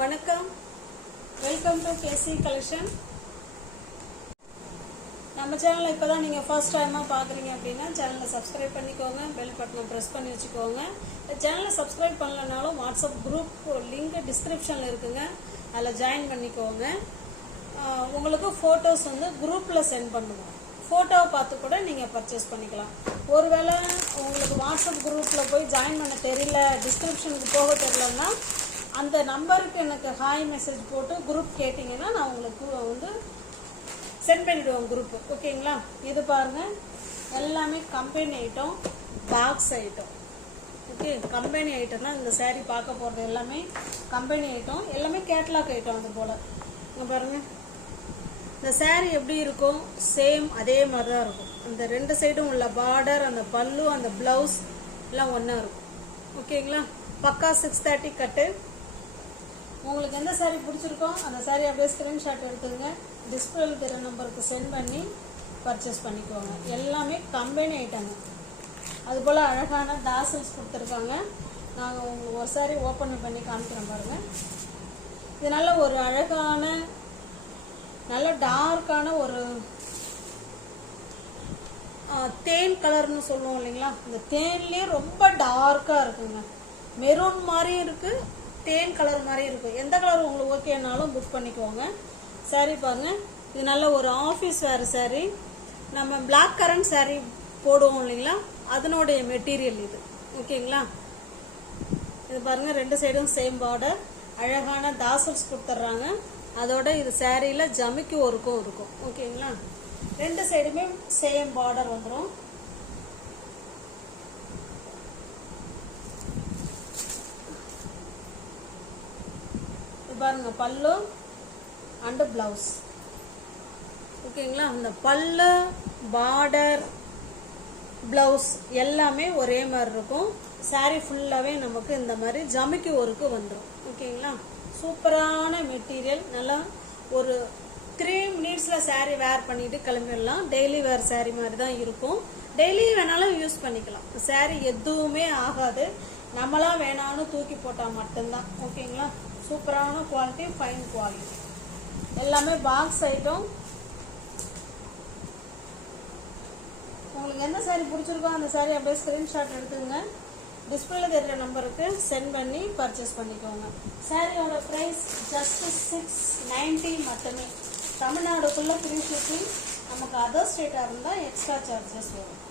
வணக்கம், welcome to KC collection. நம்ம சேனலை இப்போ தான் நீங்கள் ஃபர்ஸ்ட் டைமாக பார்க்குறீங்க அப்படின்னா சேனலை சப்ஸ்கிரைப் பண்ணிக்கோங்க, பெல் பட்டனை ப்ரெஸ் பண்ணி வச்சுக்கோங்க. சேனலை சப்ஸ்கிரைப் பண்ணலனாலும் வாட்ஸ்அப் குரூப் லிங்க் டிஸ்கிரிப்ஷனில் இருக்குங்க, அதில் ஜாயின் பண்ணிக்கோங்க. உங்களுக்கு ஃபோட்டோஸ் குரூப்பில் சென்ட் பண்ணுவோம். ஃபோட்டோவை பார்த்து கூட நீங்கள் பர்ச்சேஸ் பண்ணிக்கலாம். ஒருவேளை உங்களுக்கு வாட்ஸ்அப் குரூப்பில் போய் ஜாயின் பண்ண தெரியல, டிஸ்கிரிப்ஷனுக்கு போக தெரியலன்னா அந்த நம்பருக்கு எனக்கு ஹாய் மெசேஜ் போட்டு குரூப் கேட்டிங்கன்னா நான் உங்களுக்கு சென்ட் பண்ணிவிடுவோம் குரூப்பு. ஓகேங்களா? இது பாருங்கள், எல்லாமே company item, box item. Okay, company item தான் இந்த சேரீ பார்க்க போகிறது. எல்லாமே கம்பெனி ஐட்டம், எல்லாமே கேட்லாக் ஐட்டம். அது போல் இங்கே பாருங்கள், இந்த சேரீ எப்படி இருக்கும் சேம் அதே மாதிரி தான் இருக்கும். அந்த ரெண்டு சைடும் உள்ள பார்டர், அந்த பல்லு, அந்த ப்ளவுஸ் எல்லாம் ஒன்றா இருக்கும். ஓகேங்களா? பக்கா 630 கட்டு. உங்களுக்கு எந்த சாரீ பிடிச்சிருக்கோ அந்த சாரீ அப்படியே ஸ்க்ரீன்ஷாட் எடுத்துங்க, டிஸ்பிளேல தெரிய நம்பருக்கு சென்ட் பண்ணி பர்ச்சேஸ் பண்ணிக்கோங்க. எல்லாமே கம்பெனி ஐட்டங்க. அதுபோல் அழகான டாசல்ஸ் கொடுத்துருக்காங்க. நாங்கள் உங்களுக்கு ஒரு சாரீ ஓப்பன் பண்ணி காமிக்கிறோம் பாருங்கள். இது நல்ல ஒரு அழகான, நல்ல டார்க்கான ஒரு தேன் கலர்னு சொல்லுவோம் இல்லைங்களா, இந்த தேன்லேயே ரொம்ப டார்க்காக இருக்குங்க. மெரூன் மாதிரியும் இருக்குது, தேன் கலர் மாதிரி இருக்குது. எந்த கலர் உங்களுக்கு ஓகேனாலும் புக் பண்ணிக்கோங்க. சாரீ பாருங்க, இது நல்ல ஒரு ஆஃபீஸ் வேர் சாரீ. நம்ம பிளாக் கரண்ட் சாரீ போடுவோம் இல்லைங்களா, அதனுடைய மெட்டீரியல் இது. ஓகேங்களா? இது பாருங்க, ரெண்டு சைடும் சேம் பார்டர், அழகான தாசல்ஸ் கொடுத்துட்றாங்க. அதோட இது சாரியில் ஜமிக்கு ஒர்க்கும் இருக்கும். ஓகேங்களா? ரெண்டு சைடுமே சேம் பார்டர் வந்துடும். பாருங்க, பல்லு அண்ட் பிளவுஸ். ஓகேங்களா? அந்த பல்லு, பார்டர், பிளவுஸ் எல்லாமே ஒரே மாதிரி இருக்கும். சாரீ ஃபுல்லாகவே நமக்கு இந்த மாதிரி ஜமிக்கு ஒர்க்கு வந்துடும். ஓகேங்களா? சூப்பரான மெட்டீரியல். நல்லா ஒரு 3 மினிட்ஸில் சாரீ வேர் பண்ணிட்டு கிளம்பிடலாம். டெய்லி வேர் சாரீ மாதிரி தான் இருக்கும். டெய்லி வேணாலும் யூஸ் பண்ணிக்கலாம். சாரீ எதுவுமே ஆகாது. நம்மளாம் வேணாலும் தூக்கி போட்டால் மட்டும்தான். ஓகேங்களா? சூப்பரான குவாலிட்டி, ஃபைன் குவாலிட்டி. எல்லாமே பாக்ஸ் ஐட்டம். உங்களுக்கு எந்த சாரீ பிடிச்சிருக்கோ அந்த சாரீ அப்படியே ஸ்க்ரீன்ஷாட் எடுத்துங்க, டிஸ்பிளேல தெரிகிற நம்பருக்கு சென்ட் பண்ணி பர்ச்சேஸ் பண்ணிக்கோங்க. சாரியோட ப்ரைஸ் ஜஸ்ட் 690 மட்டுமே. தமிழ்நாடுக்குள்ளே ஃப்ரீ ஷிப்பிங். நமக்கு அதர் ஸ்டேட்டாக இருந்தால் எக்ஸ்ட்ரா சார்ஜஸ் வரும்.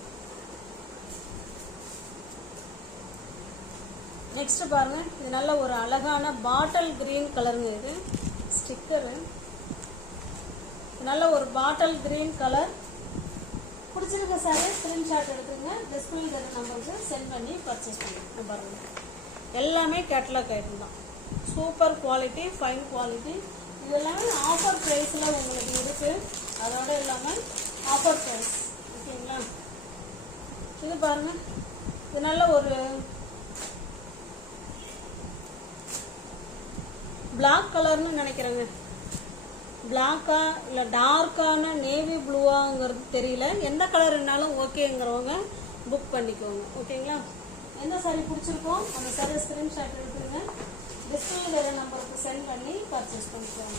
நெக்ஸ்ட் பாருங்க, இது நல்ல ஒரு அழகான பாட்டில் கிரீன் கலருங்க. இது ஸ்டிக்கரு. நல்ல ஒரு பாட்டில் கிரீன் கலர். பிடிச்சிருக்க சாரி ஸ்க்ரீன்ஷாட் எடுத்துங்க, டிஸ்பிளே தர நம்பருக்கு சென்ட் பண்ணி பர்ச்சேஸ் பண்ணிக்கோங்க. பாருங்க, எல்லாமே கேட்லாக் ஐட்டம் தான். Super quality, fine quality. இதெல்லாம் ஆஃபர் ப்ரைஸில் உங்களுக்கு இருக்குது. அதோட இல்லாமல் ஆஃபர் ப்ரைஸ். ஓகேங்களா? இது பாருங்க, இது நல்ல ஒரு பிளாக் கலர்னு நினைக்கிறேங்க. பிளாக்கா இல்லை டார்க்கான நேவி ப்ளூவாங்கிறது தெரியல. எந்த கலர்னாலும் ஓகேங்கிறவங்க புக் பண்ணிக்கோங்க. ஓகேங்களா? எந்த சாரீ பிடிச்சிருக்கோ அந்த சாரீ ஸ்க்ரீன்ஷாட் எடுத்துருங்க, டிஸ்பிளே வேறு நம்பருக்கு சென்ட் பண்ணி பர்ச்சேஸ் பண்ணிக்கோங்க.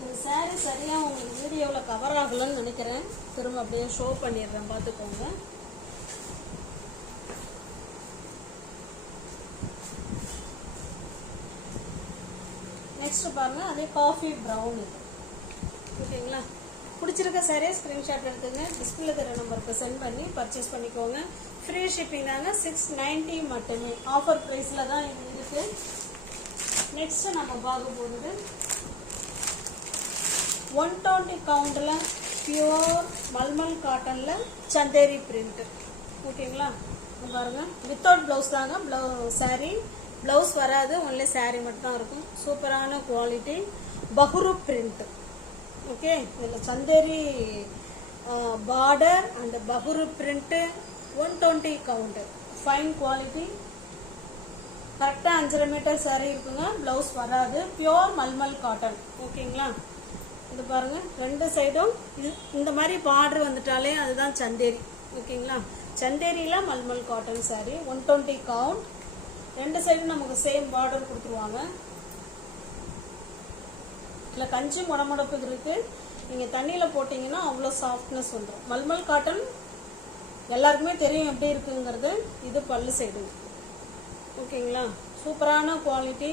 இந்த சாரீ சரியாக உங்களுக்கு வீடியோவில் கவர் ஆகலன்னு நினைக்கிறேன். திரும்ப அப்படியே ஷோ பண்ணிடுறேன், பார்த்துக்கோங்க. நெக்ஸ்ட் பாருங்க, அதே காஃபி ப்ரௌன். இது ஓகேங்களா? பிடிச்சிருக்க சாரியை ஸ்க்ரீன்ஷாட் எடுத்துங்க, டிஸ்பிளே தர நம்பருக்கு சென்ட் பண்ணி பர்ச்சேஸ் பண்ணிக்கோங்க. ஃப்ரீ ஷிப்பிங் தாங்க, 690 மட்டுமே. ஆஃபர் ப்ரைஸில் தான் இது இருக்கு. நெக்ஸ்ட் நம்ம பார்க்க போகிறது 120 கவுண்டில் பியூர் மல்மல் காட்டனில் சந்தேரி பிரிண்ட். ஓகேங்களா? பாருங்க, வித்தவுட் ப்ளவுஸ் தாங்க சாரீ. ப்ளவுஸ் வராது, ஒன்லி சாரீ மட்டும் தான் இருக்கும். சூப்பரான குவாலிட்டி, பஹுரு பிரிண்ட். ஓகே, இதில் Chanderi border and Bagru print, 120 count, fine quality. கரெக்டாக 5.5 மீட்டர் சாரீ இருக்குங்க. ப்ளவுஸ் வராது, பியோர் மல்மல் காட்டன். ஓகேங்களா? இது பாருங்க, ரெண்டு சைடும் இது இந்த மாதிரி பார்டர் வந்துட்டாலே அதுதான் சந்தேரி. ஓகேங்களா. சந்தேரியில் மல்மல் காட்டன் சாரீ 120 கவுண்ட். 2 சைடும் நமக்கு சேம் பார்டர் கொடுத்துருவாங்க. இல்லை கஞ்சி முடமுடப்பு இருக்குது. நீங்கள் தண்ணியில் போட்டிங்கன்னா அவ்வளோ சாஃப்ட்னஸ் வந்துடும். மல்மல் காட்டன் எல்லாருக்குமே தெரியும் எப்படி இருக்குங்கிறது. இது பல்லு சைடு. ஓகேங்களா. சூப்பரான quality,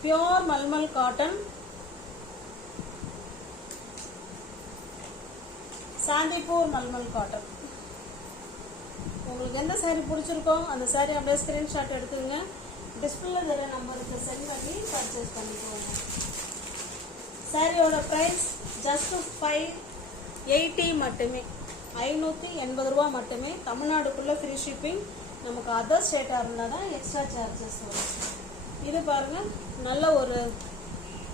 pure malmal cotton. Shantipur malmal cotton. உங்களுக்கு எந்த சாரீ பிடிச்சிருக்கோ அந்த சாரீ அப்படியே ஸ்க்ரீன்ஷாட் எடுத்துங்க. டிஸ்பிளே தர நம்பருக்கு சென்ட் பண்ணி பர்ச்சேஸ் பண்ணிக்கோங்க. சாரியோட ப்ரைஸ் ஜஸ்ட் 580 மட்டுமே, 580 ரூபா மட்டுமே. தமிழ்நாடுக்குள்ளே ஃப்ரீ ஷிப்பிங். நமக்கு அதர் ஸ்டேட்டாக இருந்தால் தான் எக்ஸ்ட்ரா சார்ஜஸ் வரும். இது பாருங்கள், நல்ல ஒரு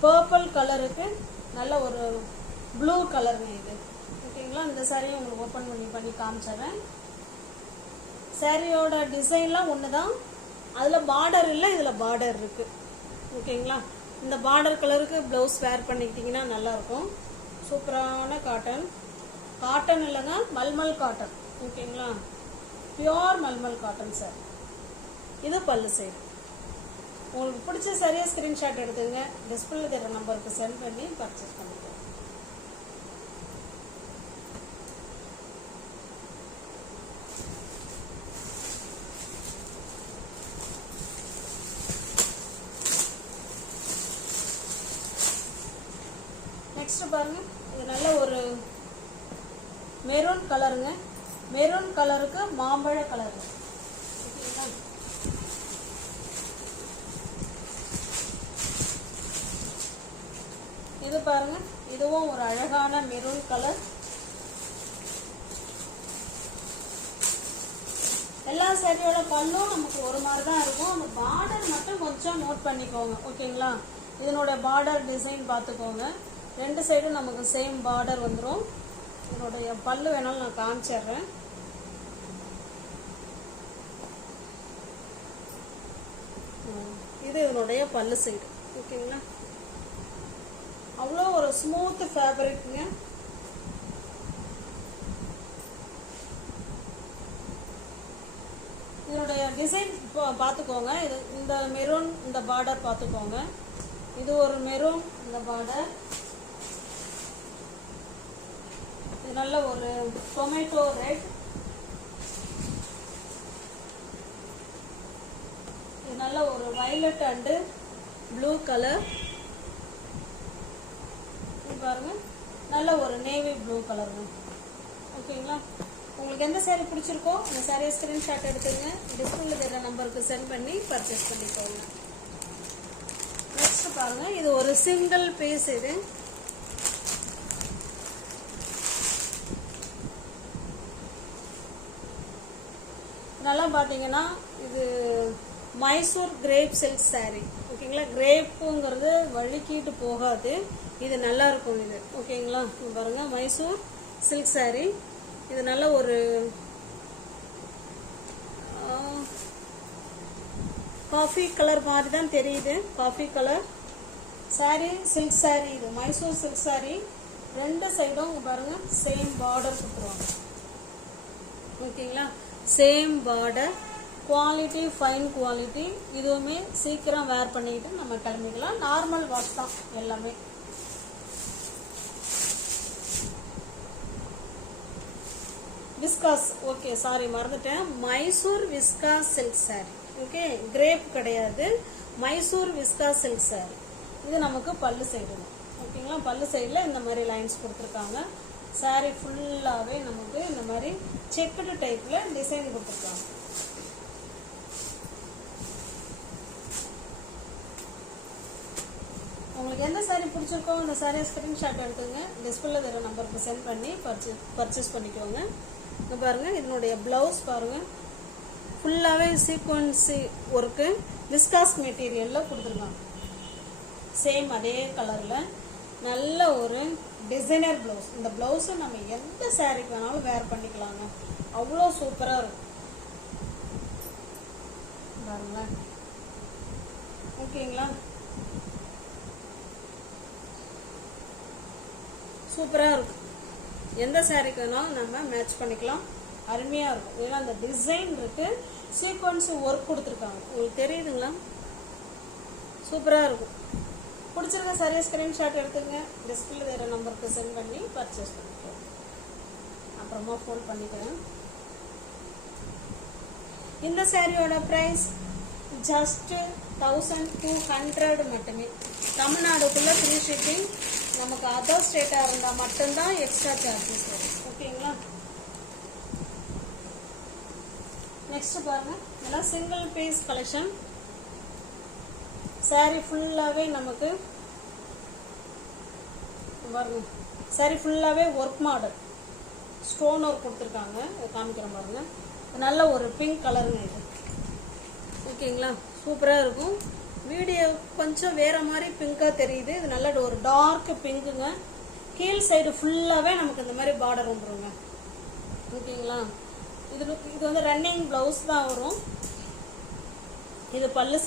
பர்பிள் கலருக்கு நல்ல ஒரு ப்ளூ கலருங்க இது. ஓகேங்களா. இந்த சாரியை உங்களுக்கு ஓப்பன் பண்ணி காமிச்சிடுறேன். சாரியோட டிசைன்லாம் ஒன்று தான், அதில் பார்டர் இல்லை, இதில் பார்டர் இருக்குது. ஓகேங்களா. இந்த பார்டர் கலருக்கு ப்ளவுஸ் வேர் பண்ணிக்கிட்டிங்கன்னா நல்லாயிருக்கும். சூப்பரான காட்டன். காட்டன் இல்லைங்க, மல்மல் காட்டன். ஓகேங்களா. Pure malmal cotton sir. இது பல்லு சைடு. உங்களுக்கு பிடிச்ச சரியாக ஸ்க்ரீன்ஷாட் எடுத்துங்க. டிஸ்பிளே தர நம்பருக்கு சென்ட் பண்ணி பர்ச்சேஸ் பண்ணிக்கோங்க. நெக்ஸ்ட் பாருங்க, இது நல்ல ஒரு மெரூன் கலருங்க. மெரூன் கலருக்கு மாம்பழ கலர். ஓகேங்களா. இது பாருங்க, இதுவும் ஒரு அழகான மெரூன் கலர். எல்லா சாரியோட பல்லும் நமக்கு ஒரு மாதிரி தான் இருக்கும். அந்த பார்டர் மட்டும் கொஞ்சம் நோட் பண்ணிக்கோங்க. ஓகேங்களா. இதனோட பார்டர் டிசைன் பார்த்துக்கோங்க. 2 சைடும் நமக்கு சேம் பார்டர் வந்துடும். இதனுடைய பல்லு வேணாலும் நான் காமிச்சிடுறேன். இது இதனுடைய பல்லு சைடு. ஓகேங்களா. அவ்வளோ ஒரு ஸ்மூத் ஃபேப்ரிக்ங்க. இதனுடைய டிசைன் பார்த்துக்கோங்க. இது இந்த மெரூன், இந்த பார்டர் பார்த்துக்கோங்க. இது ஒரு மெரூன், இந்த பார்டர். இது நல்ல ஒரு டொமேட்டோ ரெட். இது நல்ல ஒரு வயலட் அண்டு ப்ளூ கலர். இது பாருங்க, நல்ல ஒரு நேவி ப்ளூ கலருங்க. ஓகேங்களா. உங்களுக்கு எந்த சாரீ பிடிச்சிருக்கோ அந்த சாரியை ஸ்க்ரீன்ஷாட் எடுத்துங்க. டிஸ்பிளே தர நம்பருக்கு சென்ட் பண்ணி பர்ச்சேஸ் பண்ணிக்கோங்க. நெக்ஸ்ட் பாருங்க, இது ஒரு சிங்கிள் பீஸ். இது நல்லா பார்த்தீங்கன்னா இது மைசூர் கிரேப் சில்க் சாரீ. ஓகேங்களா. கிரேப்புங்கிறது வழுக்கிட்டு போகாது. இது நல்லா இருக்கும் இது. ஓகேங்களா. பாருங்க, மைசூர் சில்க் சாரீ. இது நல்ல ஒரு காஃபி கலர் மாதிரி தான் தெரியுது. Coffee colour sari, silk sari. இது மைசூர் சில்க் சாரீ. 2 சைடும் பாருங்க சேம் பார்டர் கொடுத்துருவாங்க. ஓகேங்களா. Same border. Quality fine quality. இதுவுமே சீக்கிரம் வேர் பண்ணிக்கிட்டு நம்ம கிளம்பிக்கலாம். நார்மல் வாஷ் தான் எல்லாமே. விஸ்காஸ். ஓகே, சாரி மறந்துட்டேன். Mysore viscose silk sari. Okay, crepe கிடையாது, மைசூர் விஸ்காஸ் சில்க் சாரி. இது நமக்கு பல்லு சைடு. ஓகேங்களா. பல்லு சைடில் இந்த மாதிரி லைன்ஸ் கொடுத்துருக்காங்க. சாரி ஃபுல்லாகவே நமக்கு இந்த மாதிரி செக்குடு டைப்பில் டிசைன் கொடுத்துருக்காங்க. உங்களுக்கு எந்த சாரீ பிடிச்சிருக்கோ அந்த சாரியை ஸ்க்ரீன்ஷாட் எடுத்துங்க. டிஸ்பிளே தர நம்பருக்கு சென்ட் பண்ணி பர்ச்சேஸ் பண்ணிக்கோங்க. இங்கே பாருங்கள், இதனுடைய ப்ளவுஸ் பாருங்கள், ஃபுல்லாகவே சீக்வன்சி ஒர்க்கு விஸ்காஸ் மெட்டீரியலில் கொடுத்துருக்காங்க. சேம் அதே கலரில் நல்ல ஒரு டிசைனர் ப்ளவுஸ். இந்த ப்ளவுஸை நம்ம எந்த சாரீக்கு வேணாலும் வேர் பண்ணிக்கலாங்க. அவ்வளோ சூப்பராக இருக்கும் பாருங்களேன். ஓகேங்களா. சூப்பராக இருக்கும். எந்த சாரீக்கு வேணாலும் நம்ம மேட்ச் பண்ணிக்கலாம். அருமையாக இருக்கும். ஏன்னா அந்த டிசைன் இருக்குது, சீக்வன்ஸ் ஒர்க் கொடுத்துருக்காங்க. உங்களுக்கு தெரியுதுங்களா? சூப்பராக இருக்கும். பிடிச்சிருக்க சாரியை ஸ்க்ரீன்ஷாட் எடுத்துங்க, டிஸ்பிளே வேறு நம்பருக்கு சென்ட் பண்ணி பர்ச்சேஸ் பண்ணிக்கலாம். அப்புறமா ஃபோன் பண்ணிக்கிறேன். இந்த சாரியோட ப்ரைஸ் ஜஸ்ட் 1200 மட்டுமே. தமிழ்நாடுக்குள்ளே ஃப்ரீ ஷிப்பிங். நமக்கு அதர் ஸ்டேட்டாக இருந்தால் மட்டும்தான் எக்ஸ்ட்ரா சார்ஜஸ் வரும். ஓகேங்களா? நெக்ஸ்ட் பாருங்க, இதெல்லாம் சிங்கிள் பீஸ் கலெக்ஷன். சாரி ஃபுல்லாகவே நமக்கு பாருங்க, சாரி ஃபுல்லாகவே ஒர்க் மாடல் ஸ்டோன் ஒர்க் கொடுத்துருக்காங்க. காமிக்கிறேன் பாருங்க. நல்ல ஒரு பிங்க் கலருங்க இது. ஓகேங்களா? சூப்பராக இருக்கும். வீடியோ கொஞ்சம் வேற மாதிரி பிங்காக தெரியுது. இது நல்ல ஒரு டார்க் பிங்க்குங்க. கீழ் சைடு ஃபுல்லாகவே நமக்கு இந்த மாதிரி பார்டர் வந்துருங்க. ஓகேங்களா? இது வந்து ரன்னிங் ப்ளவுஸ் தான் வரும். இது பல்லு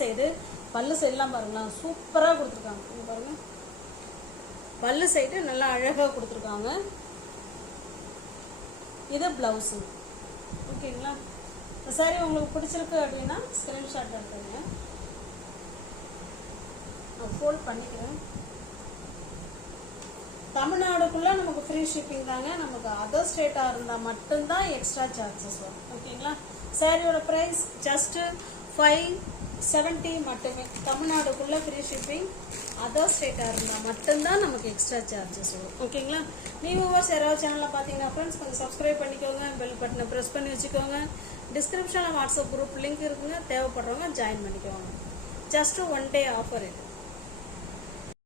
சைடுலாம் பாருங்களா, சூப்பராக கொடுத்துருக்காங்க. இது பாருங்க, பல்லு சைடு நல்லா அழகாக கொடுத்துருக்காங்க. இது பிளவுஸு. ஓகேங்களா? சாரி உங்களுக்கு பிடிச்சிருக்கு அப்படின்னா ஸ்க்ரீன்ஷாட் எடுத்துங்க. நான் ஃபோல்ட் பண்ணிக்கிறேன். தமிழ்நாடுக்குள்ளே நமக்கு ஃப்ரீ ஷிப்பிங் தாங்க. நமக்கு அதர் ஸ்டேட்டாக இருந்தால் மட்டும்தான் எக்ஸ்ட்ரா சார்ஜஸ் வரும். ஓகேங்களா? சாரியோட ப்ரைஸ் ஜஸ்ட்டு 570 மட்டுமே. தமிழ்நாடுக்குள்ளே ஃப்ரீ ஷிப்பிங். அதர் ஸ்டேட்டாக இருந்தால் மட்டும்தான் நமக்கு எக்ஸ்ட்ரா சார்ஜஸ் வரும். ஓகேங்களா? நீங்கள் யாராவது சேனலில் பார்த்தீங்கன்னா ஃப்ரெண்ட்ஸ் கொஞ்சம் சப்ஸ்கிரைப் பண்ணிக்கோங்க, பெல் பட்டனை ப்ரெஸ் பண்ணி வச்சுக்கோங்க. டிஸ்கிரிப்ஷனில் வாட்ஸ்அப் குரூப் லிங்க் இருக்குங்க, தேவைப்படுறவங்க ஜாயின் பண்ணிக்கோங்க. ஜஸ்ட்டு 1 day ஆஃபர் இது.